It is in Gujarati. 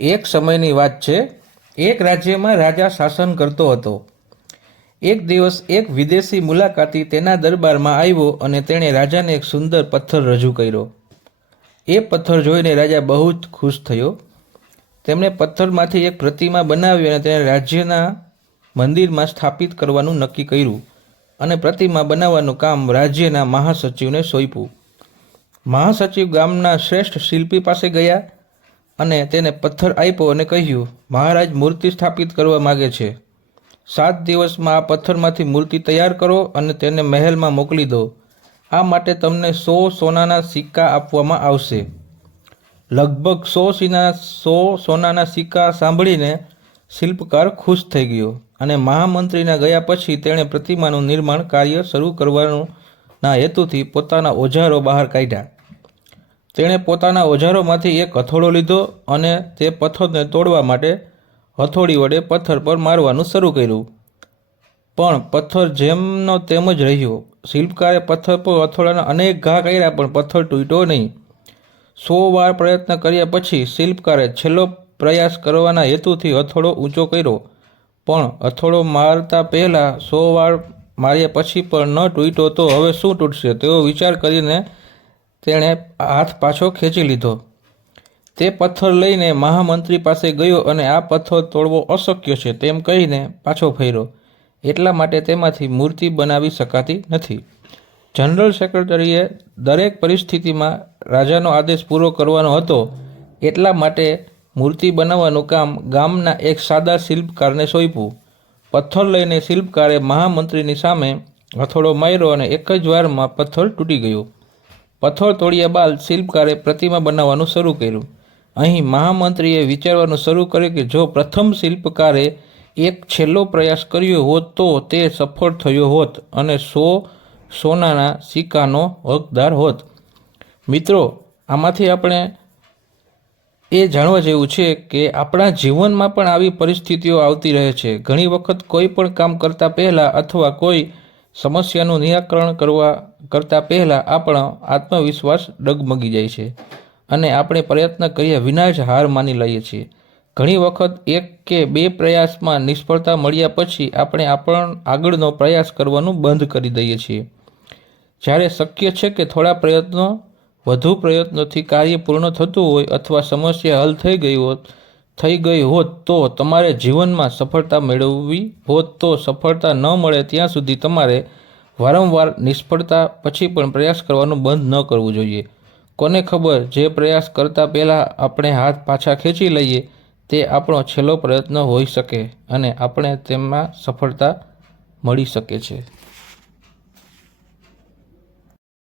એક સમયની વાત છે। એક રાજ્યમાં રાજા શાસન કરતો હતો। એક દિવસ એક વિદેશી મુલાકાતી તેના દરબારમાં આવ્યો અને તેણે રાજાને એક સુંદર પથ્થર રજૂ કર્યો। એ પથ્થર જોઈને રાજા બહુ જ ખુશ થયો। તેમણે પથ્થરમાંથી એક પ્રતિમા બનાવી અને તેને રાજ્યના મંદિરમાં સ્થાપિત કરવાનું નક્કી કર્યું અને પ્રતિમા બનાવવાનું કામ રાજ્યના મહાસચિવને સોંપ્યું। મહાસચિવ ગામના શ્રેષ્ઠ શિલ્પી પાસે ગયા અને તેને પથ્થર આપ્યો અને કહ્યું, મહારાજ મૂર્તિ સ્થાપિત કરવા માગે છે। 7 દિવસમાં આ પથ્થરમાંથી મૂર્તિ તૈયાર કરો અને તેને મહેલમાં મોકલી દો। આ માટે તમને 100 સોનાના સિક્કા આપવામાં આવશે। લગભગ 100 સોનાના સિક્કા સાંભળીને શિલ્પકાર ખુશ થઈ ગયો અને મહામંત્રીના ગયા પછી તેણે પ્રતિમાનું નિર્માણ કાર્ય શરૂ કરવાના હેતુથી પોતાના ઓજારો બહાર કાઢ્યા। તેણે પોતાના ઓજારોમાંથી એક હથોડો લીધો અને તે પથ્થરને તોડવા માટે હથોડી વડે પથ્થર પર મારવાનું શરૂ કર્યું, પણ પથ્થર જેમનો તેમ જ રહ્યો। શિલ્પકારે પથ્થર પર હથોડાના અનેક ઘા કર્યા પણ પથ્થર તૂટ્યો નહીં। 100 વાર પ્રયત્ન કર્યા પછી શિલ્પકારે છેલ્લો પ્રયાસ કરવાના હેતુથી હથોડો ઊંચો કર્યો, પણ હથોડો મારતા પહેલાં 100 વાર માર્યા પછી પણ ન તૂટ્યો તો હવે શું તૂટશે તેવો વિચાર કરીને તેણે હાથ પાછો ખેંચી લીધો। તે પથ્થર લઈને મહામંત્રી પાસે ગયો અને આ પથ્થર તોડવો અશક્ય છે તેમ કહીને પાછો ફર્યો, એટલા માટે તેમાંથી મૂર્તિ બનાવી શકાતી નથી। જનરલ સેક્રેટરીએ દરેક પરિસ્થિતિમાં રાજાનો આદેશ પૂરો કરવાનો હતો, એટલા માટે મૂર્તિ બનાવવાનું કામ ગામના એક સાદા શિલ્પકારને સોંપ્યું। પથ્થર લઈને શિલ્પકારે મહામંત્રીની સામે હથોડો માર્યો અને એક જ વારમાં પથ્થર તૂટી ગયો। પથ્થર તોડ્યા બાદ શિલ્પકારે પ્રતિમા બનાવવાનું શરૂ કર્યું। અહીં મહામંત્રીએ વિચારવાનું શરૂ કર્યું કે જો પ્રથમ શિલ્પકારે એક છેલ્લો પ્રયાસ કર્યો હોત તો તે સફળ થયો હોત અને 100 સોનાના સિક્કાનો હકદાર હોત। મિત્રો, આમાંથી આપણે એ જાણવા જેવું છે કે આપણા જીવનમાં પણ આવી પરિસ્થિતિઓ આવતી રહે છે। ઘણી વખત કોઈ પણ કામ કરતાં પહેલાં અથવા કોઈ સમસ્યાનું નિરાકરણ કરતાં પહેલાં આપણો આત્મવિશ્વાસ ડગમગી જાય છે અને આપણે પ્રયત્ન કર્યા વિના જ હાર માની લઈએ છીએ। ઘણી વખત 1 કે 2 પ્રયાસમાં નિષ્ફળતા મળ્યા પછી આપણે આગળનો પ્રયાસ કરવાનું બંધ કરી દઈએ છીએ। જ્યારે શક્ય છે કે થોડા વધુ પ્રયત્નોથી કાર્ય પૂર્ણ થતું હોય અથવા સમસ્યા હલ થઈ ગઈ હોત તો તમારે જીવનમાં સફળતા મેળવવી હોત તો સફળતા ન મળે ત્યાં સુધી તમારે વારંવાર નિષ્ફળતા પછી પણ પ્રયાસ કરવાનું બંધ ન કરવું જોઈએ। કોને ખબર, જે પ્રયાસ કરતાં પહેલાં આપણે હાથ પાછા ખેંચી લઈએ તે આપણો છેલ્લો પ્રયત્ન હોઈ શકે અને આપણે તેમાં સફળતા મળી શકે છે।